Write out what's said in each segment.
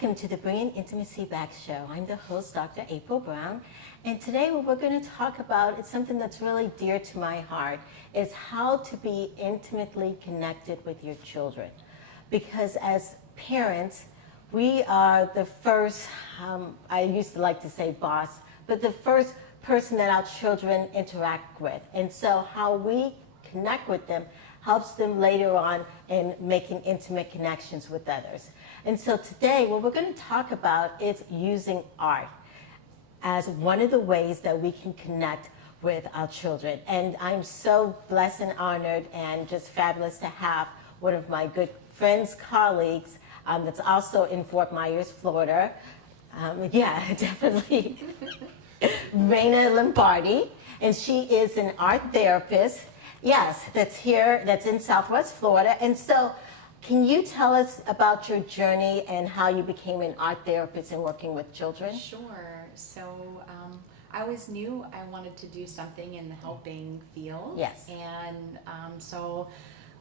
welcome to the Bringing Intimacy Back show. I'm the host, Dr. April Brown, and today what we're going to talk about is something that's really dear to my heart, is how to be intimately connected with your children. Because as parents, we are the first, I used to like to say boss, but the first person that our children interact with. And so how we connect with them helps them later on in making intimate connections with others. And so today, what we're going to talk about is using art as one of the ways that we can connect with our children. And I'm so blessed and honored and just fabulous to have one of my good friends, colleagues, that's also in Fort Myers, Florida. Yeah, definitely. Reina Lombardi, and she is an art therapist. Yes, that's here, that's in Southwest Florida. And so, can you tell us about your journey and how you became an art therapist and working with children? Sure. So, I always knew I wanted to do something in the helping field. Yes. And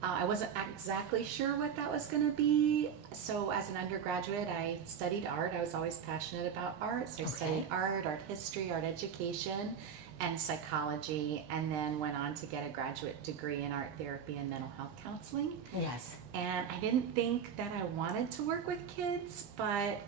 I wasn't exactly sure what that was going to be. So, as an undergraduate, I studied art. I was always passionate about art. So, I studied art history, art education, and psychology, and then went on to get a graduate degree in art therapy and mental health counseling. Yes. And I didn't think that I wanted to work with kids, but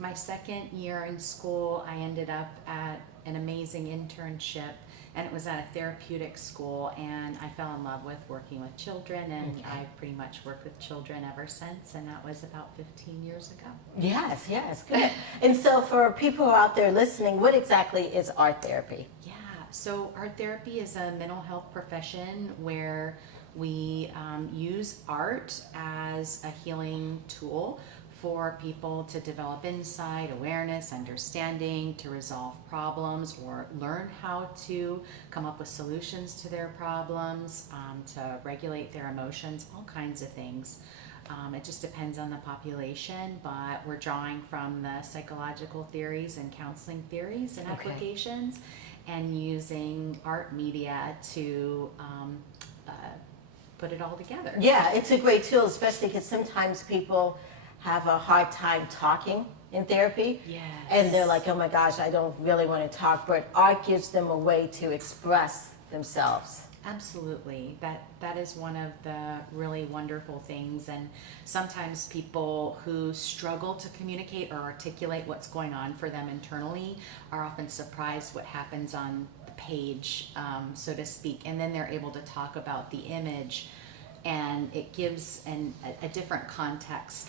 my second year in school, I ended up at an amazing internship, and it was at a therapeutic school, and I fell in love with working with children, and I've pretty much worked with children ever since, and that was about 15 years ago. Yes, yes, good. And so for people out there listening, what exactly is art therapy? Yeah, so art therapy is a mental health profession where we use art as a healing tool for people to develop insight, awareness, understanding, to resolve problems or learn how to come up with solutions to their problems, to regulate their emotions, all kinds of things. It just depends on the population, but we're drawing from the psychological theories and counseling theories and applications, and using art media to put it all together. Yeah, it's a great tool, especially because sometimes people have a hard time talking in therapy. Yes. And they're like, oh my gosh, I don't really want to talk, but art gives them a way to express themselves. Absolutely. That is one of the really wonderful things. And sometimes people who struggle to communicate or articulate what's going on for them internally are often surprised what happens on the page, so to speak. And then they're able to talk about the image, and it gives a different context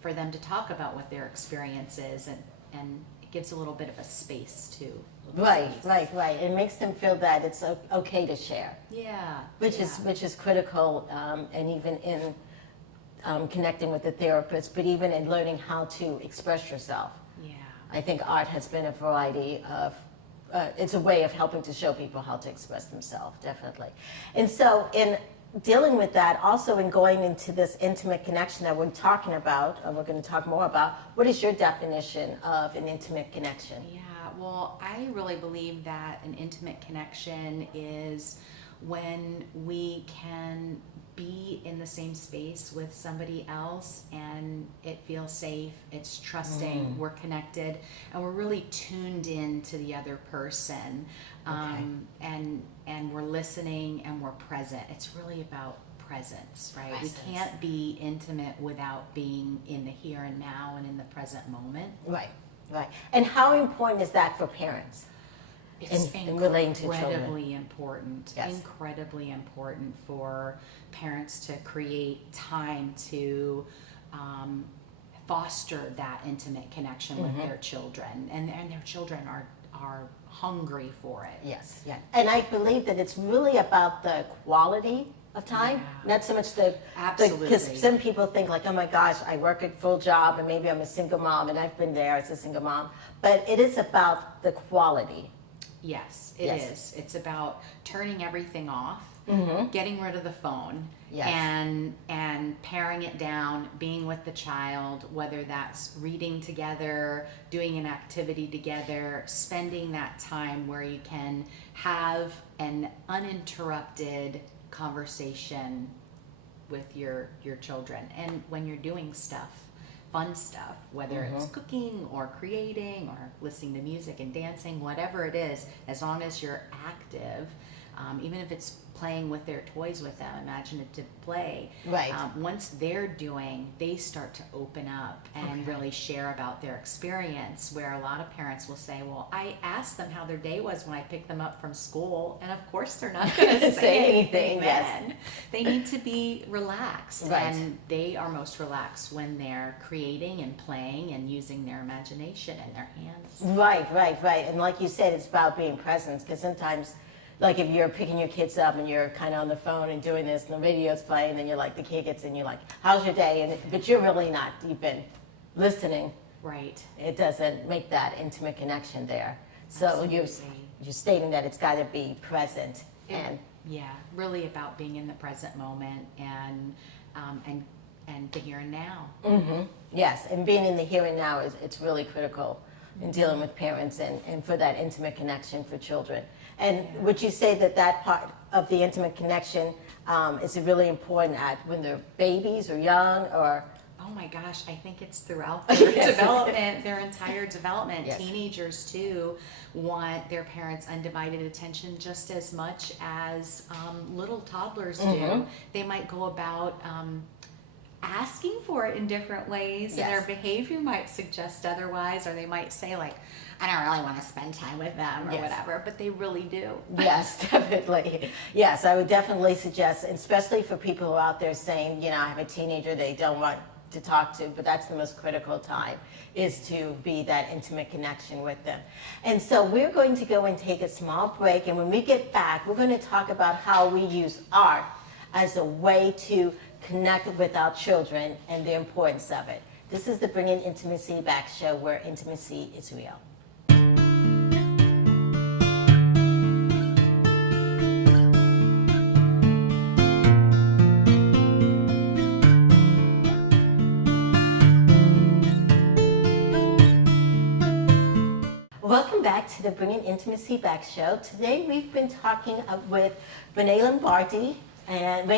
for them to talk about what their experience is, and it gives a little bit of a space too. Right. It makes them feel that it's okay to share. Yeah. Which is critical, and even in connecting with the therapist, but even in learning how to express yourself. Yeah. I think art has been a variety of, it's a way of helping to show people how to express themselves, definitely. And so in dealing with that, also in going into this intimate connection that we're talking about, and we're going to talk more about, what is your definition of an intimate connection? Yeah, well, I really believe that an intimate connection is when we can be in the same space with somebody else and it feels safe, it's trusting, we're connected, and we're really tuned in to the other person, and we're listening and we're present. It's really about presence, right? We can't be intimate without being in the here and now and in the present moment. Right. And how important is that for parents? It's in relating to children. incredibly important. Yes. Incredibly important for parents to create time to foster that intimate connection with their children, and their children are hungry for it. Yes, yeah. And I believe that it's really about the quality of time, not so much Absolutely. Because some people think like, oh my gosh, I work a full job and maybe I'm a single mom, and I've been there as a single mom, but it is about the quality. Yes, it is. It's about turning everything off, getting rid of the phone, Yes. and paring it down, being with the child, whether that's reading together, doing an activity together, spending that time where you can have an uninterrupted conversation with your children. And when you're doing stuff, fun stuff, whether it's cooking or creating or listening to music and dancing, whatever it is, as long as you're active, even if it's playing with their toys with them, imaginative play. Right. Once they're doing, they start to open up and really share about their experience, where a lot of parents will say, well, I asked them how their day was when I picked them up from school, and of course they're not going to say anything then. Yes. They need to be relaxed, Right. and they are most relaxed when they're creating and playing and using their imagination and their hands. Right. And like you said, it's about being present, because sometimes, like if you're picking your kids up and you're kind of on the phone and doing this and the radio's playing, and you're like, the kid gets in, you're like, how's your day? But you're really not even listening. Right. It doesn't make that intimate connection there. So you're stating that it's got to be present. Yeah, really about being in the present moment and the here and now. Yes, and being in the here and now it's really critical in dealing with parents and for that intimate connection for children. And would you say that part of the intimate connection is really important at when they're babies or young, or? Oh my gosh, I think it's throughout their development, their entire development. Yes. Teenagers too want their parents' undivided attention just as much as little toddlers do. They might go about asking for it in different ways, and their behavior might suggest otherwise, or they might say like, I don't really want to spend time with them or whatever, but they really do. Yes, definitely. Yes, I would definitely suggest, especially for people who are out there saying, I have a teenager they don't want to talk to, but that's the most critical time, is to be that intimate connection with them. And so we're going to go and take a small break, and when we get back, we're going to talk about how we use art as a way to connect with our children and the importance of it. This is the Bringing Intimacy Back show, where intimacy is real. Welcome back to the Bringing Intimacy Back show. Today we've been talking with Reina Lombardi, and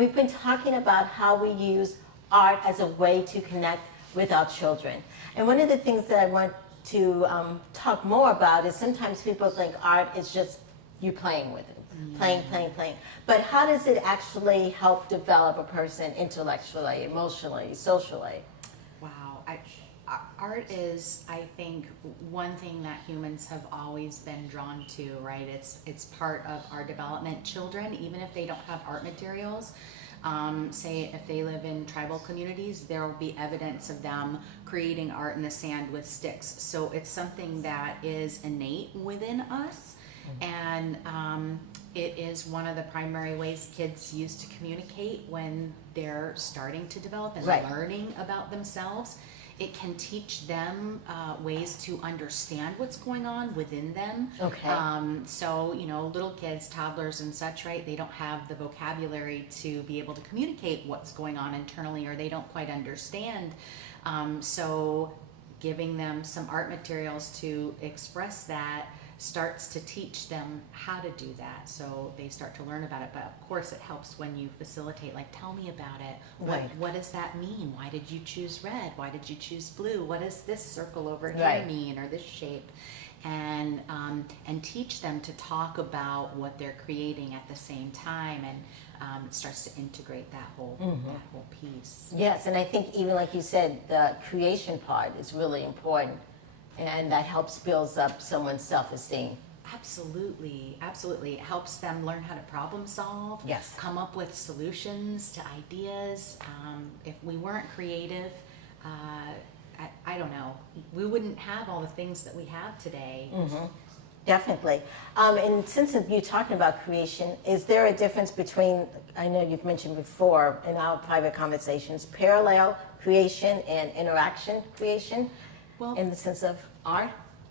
we've been talking about how we use art as a way to connect with our children. And one of the things that I want to talk more about is sometimes people think art is just you playing with it, playing. But how does it actually help develop a person intellectually, emotionally, socially? Wow. Art is, I think, one thing that humans have always been drawn to, right? It's part of our development. Children, even if they don't have art materials, say if they live in tribal communities, there will be evidence of them creating art in the sand with sticks. So it's something that is innate within us, and it is one of the primary ways kids use to communicate when they're starting to develop and learning about themselves. It can teach them ways to understand what's going on within them. Okay. So, little kids, toddlers and such, right? They don't have the vocabulary to be able to communicate what's going on internally, or they don't quite understand. So giving them some art materials to express that starts to teach them how to do that, so they start to learn about it. But of course it helps when you facilitate, like, tell me about it. What does that mean? Why did you choose red? Why did you choose blue? What does this circle over here mean, or this shape? And teach them to talk about what they're creating at the same time, and it starts to integrate that whole piece. Yes, and I think even like you said, the creation part is really important. And that helps build up someone's self-esteem. Absolutely. It helps them learn how to problem solve, come up with solutions to ideas. If we weren't creative, I don't know, we wouldn't have all the things that we have today. Definitely. And since you're talking about creation, is there a difference between, I know you've mentioned before in our private conversations, parallel creation and interaction creation? Well, in the sense of art?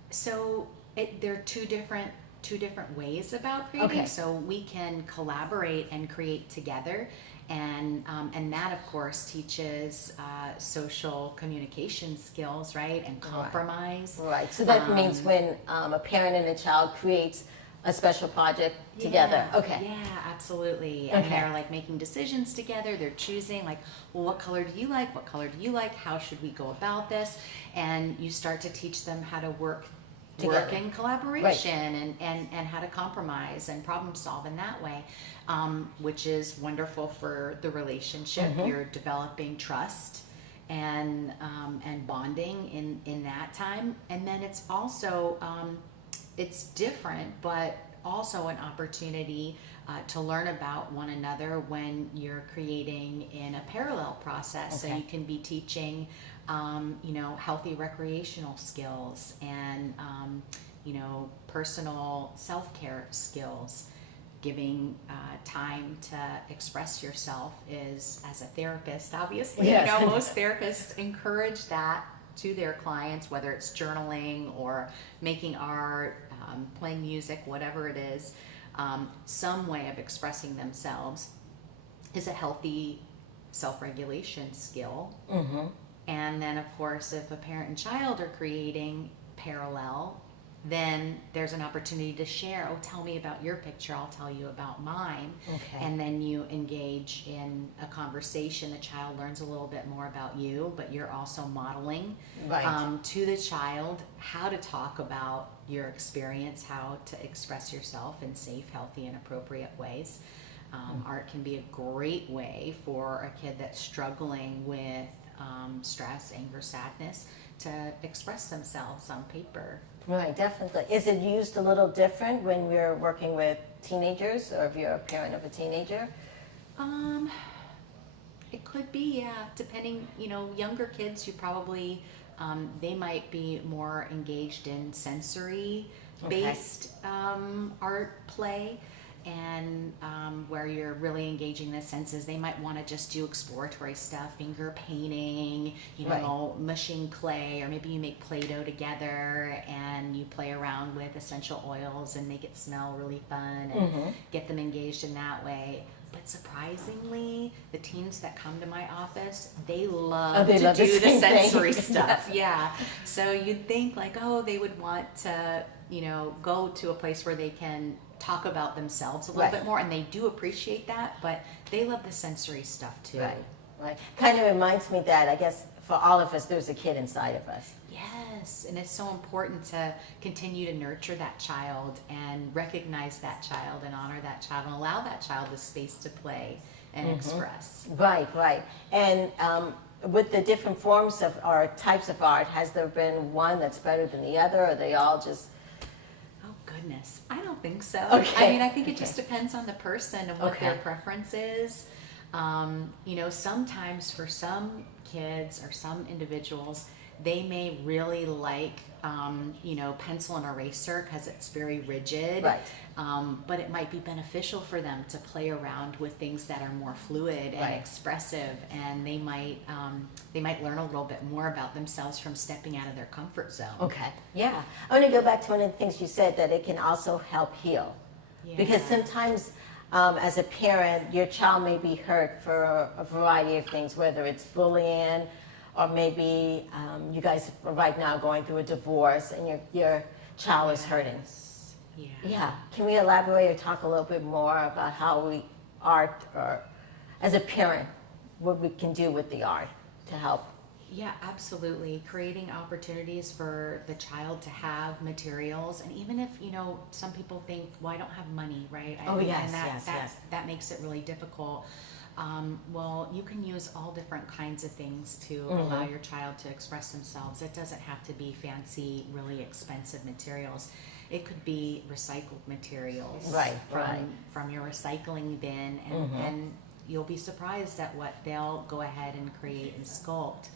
So there are two different ways about creating. Okay. So we can collaborate and create together, and that of course teaches social communication skills, right, and compromise. Right. So that means when a parent and a child creates a special project together. Okay. Yeah, absolutely. And Okay. they're like making decisions together. They're choosing like, well, what color do you like? What color do you like? How should we go about this? And you start to teach them how to work Together. in collaboration and how to compromise and problem solve in that way, which is wonderful for the relationship. You're developing trust and bonding in that time. And then it's also it's different, but also an opportunity to learn about one another when you're creating in a parallel process. So Okay. you can be teaching, healthy recreational skills and, personal self-care skills. Giving time to express yourself is, as a therapist, obviously, Yes. most therapists encourage that to their clients, whether it's journaling or making art, playing music, whatever it is. Some way of expressing themselves is a healthy self-regulation skill. And then, of course, if a parent and child are creating parallel, then there's an opportunity to share. Oh, tell me about your picture. I'll tell you about mine. Okay. And then you engage in a conversation. The child learns a little bit more about you, but you're also modeling Right. to the child how to talk about your experience, how to express yourself in safe, healthy, and appropriate ways. Art can be a great way for a kid that's struggling with stress, anger, sadness to express themselves on paper. Right, definitely. Is it used a little different when we're working with teenagers, or if you're a parent of a teenager? It could be, yeah. Depending, younger kids, you probably, they might be more engaged in sensory-based art play, and where you're really engaging the senses. They might want to just do exploratory stuff, finger painting, mushing clay, or maybe you make Play-Doh together and you play around with essential oils and make it smell really fun and get them engaged in that way. But surprisingly, the teens that come to my office, they love to do the sensory stuff. Yeah. So you'd think like, they would want to, go to a place where they can talk about themselves a little bit more, and they do appreciate that, but they love the sensory stuff too. Right. Kind of reminds me that, I guess, for all of us, there's a kid inside of us. Yes, and it's so important to continue to nurture that child and recognize that child and honor that child and allow that child the space to play and express. Right. And with the different forms of or types of art, has there been one that's better than the other, or are they all just... Oh goodness, I don't think so. Okay. I mean, I think it just depends on the person and what their preference is. Sometimes for some kids or some individuals, they may really like, pencil and eraser because it's very rigid. Right. But it might be beneficial for them to play around with things that are more fluid and expressive, and they might learn a little bit more about themselves from stepping out of their comfort zone. Okay. Yeah. I want to go back to one of the things you said, that it can also help heal. Yeah. Because sometimes, as a parent, your child may be hurt for a variety of things, whether it's bullying, or maybe you guys are right now going through a divorce and your child is hurting. Yeah. Can we elaborate or talk a little bit more about how we art, or as a parent, what we can do with the art to help? Yeah, absolutely. Creating opportunities for the child to have materials, and even if, some people think, well, I don't have money, right? That makes it really difficult. Well, you can use all different kinds of things to allow your child to express themselves. It doesn't have to be fancy, really expensive materials. It could be recycled materials from your recycling bin, and you'll be surprised at what they'll go ahead and create and sculpt.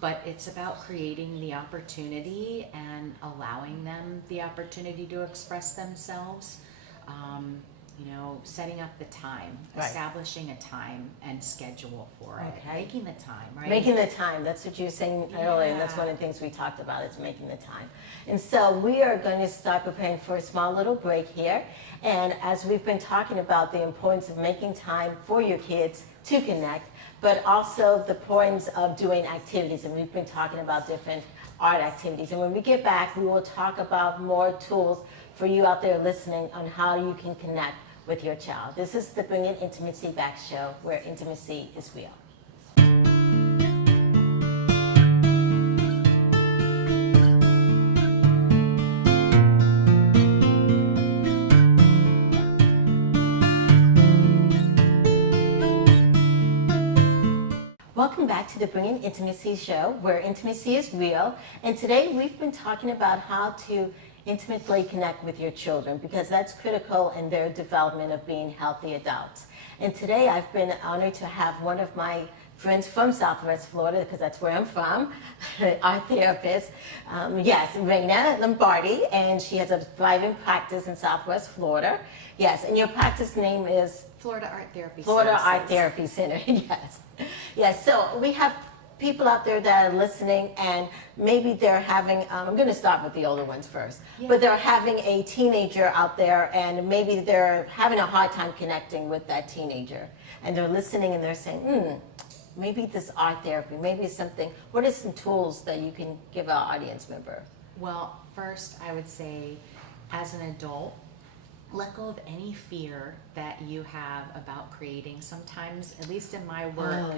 But it's about creating the opportunity and allowing them the opportunity to express themselves. Setting up the time, establishing a time and schedule for it, making the time, right? Making the time, that's what you were saying earlier, and that's one of the things we talked about, is making the time. And so we are going to start preparing for a small little break here. And as we've been talking about the importance of making time for your kids to connect, but also the importance of doing activities. And we've been talking about different art activities. And when we get back, we will talk about more tools for you out there listening on how you can connect with your child. This is the Bringing Intimacy Back show, where intimacy is real. Welcome back to the Bringing Intimacy show, where intimacy is real. And today we've been talking about how to intimately connect with your children, because that's critical in their development of being healthy adults. And today I've been honored to have one of my friends from Southwest Florida, because that's where I'm from, art therapist, yes, Reina Lombardi, and she has a thriving practice in Southwest Florida. Yes, and your practice name is? Florida Art Therapy Florida Services. Art Therapy Center, yes. Yes, so we have people out there that are listening, and maybe they're having, I'm going to start with the older ones first, but they're having a teenager out there, and maybe they're having a hard time connecting with that teenager, and they're listening and they're saying, maybe this art therapy, maybe something. What are some tools that you can give our audience member? Well, first I would say, as an adult, let go of any fear that you have about creating. Sometimes, at least in my work,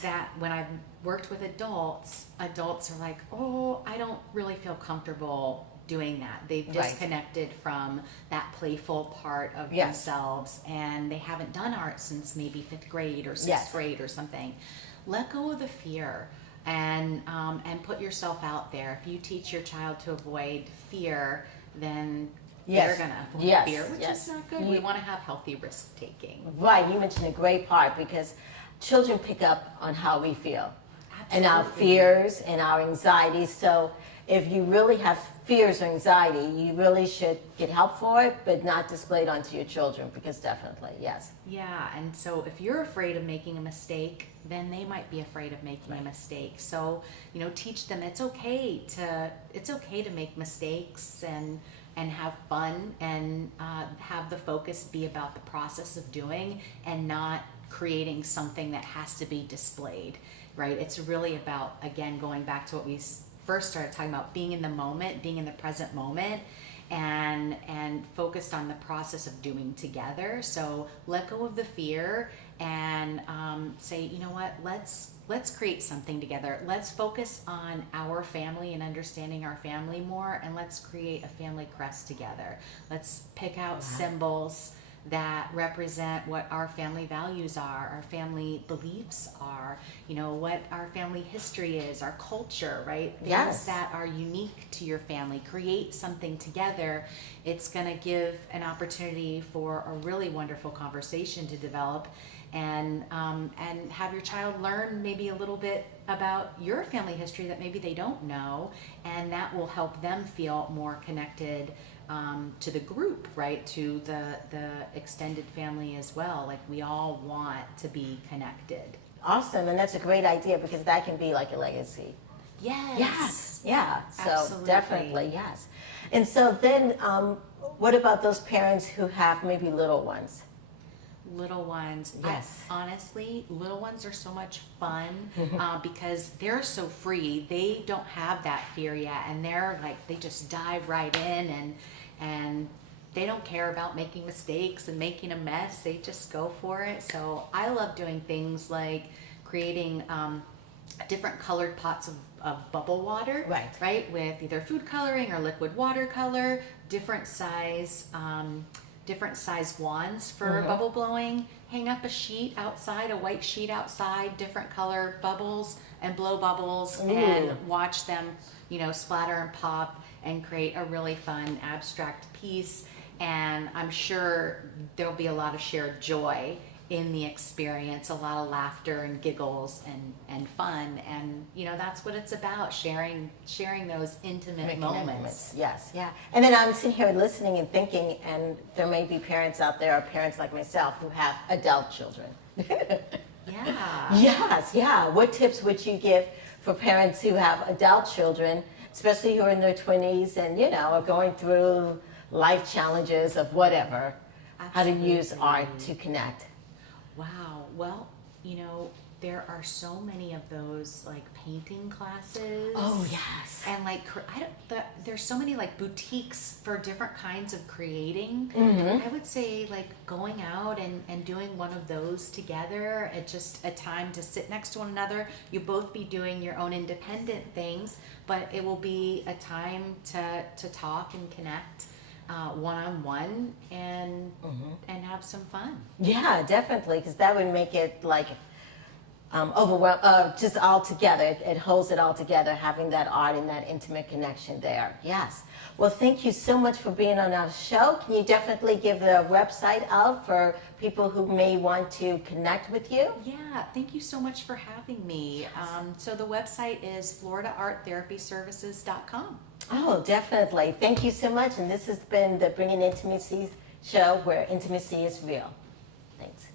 that when I've worked with adults are like, oh, I don't really feel comfortable doing that. They've disconnected from that playful part of themselves, and they haven't done art since maybe 5th grade or 6th grade or something. Let go of the fear and put yourself out there. If you teach your child to avoid fear, then they're going to avoid fear, which is not good. We want to have healthy risk taking. Right, you mentioned a great part, because children pick up on how we feel. And our fears and our anxieties. So if you really have fears or anxiety, you really should get help for it, but not display it onto your children, because definitely, yes. Yeah, and so if you're afraid of making a mistake, then they might be afraid of making a mistake. So, teach them it's okay to make mistakes and have fun, and have the focus be about the process of doing and not creating something that has to be displayed, right? It's really about, again, going back to what we first started talking about, being in the moment, being in the present moment, and focused on the process of doing together. So let go of the fear and say, you know what, let's create something together. Let's focus on our family and understanding our family more, and let's create a family crest together. Let's pick out symbols that represent what our family values are, our family beliefs are, what our family history is, our culture, right? Things that are unique to your family. Create something together. It's going to give an opportunity for a really wonderful conversation to develop, and have your child learn maybe a little bit about your family history that maybe they don't know, and that will help them feel more connected to the group, right? To the extended family as well. Like, we all want to be connected. Awesome, and that's a great idea, because that can be like a legacy. Yes. Yeah. So absolutely. Definitely, yes. And so then, what about those parents who have maybe little ones? Little ones. Yes. Honestly, little ones are so much fun because they're so free. They don't have that fear yet, and they're like, they just dive right in, and they don't care about making mistakes and making a mess. They just go for it. So I love doing things like creating different colored pots of bubble water, right, with either food coloring or liquid watercolor, different size wands for bubble blowing. Hang up a sheet outside, a white sheet outside, different color bubbles, and blow bubbles. And watch them, splatter and pop, and create a really fun abstract piece. And I'm sure there'll be a lot of shared joy in the experience, a lot of laughter and giggles and fun, and that's what it's about, sharing those intimate moments. Yes, yeah. And then I'm sitting here listening and thinking, and there may be parents out there, or parents like myself, who have adult children. Yes, yeah. What tips would you give for parents who have adult children, especially who are in their 20s and are going through life challenges of whatever? Absolutely. How to use art to connect? Wow. Well, there are so many of those like painting classes. Oh, yes. And like there's so many like boutiques for different kinds of creating. Mm-hmm. I would say like going out and doing one of those together at just a time to sit next to one another. You both be doing your own independent things, but it will be a time to talk and connect one-on-one and have some fun. Yeah, definitely, because that would make it like just all together. It holds it all together, having that art and that intimate connection there. Yes. Well, thank you so much for being on our show. Can you definitely give the website out for people who may want to connect with you? Yeah, thank you so much for having me. So the website is floridaarttherapyservices.com. Oh, definitely. Thank you so much. And this has been the Bringing Intimacy show, where intimacy is real. Thanks.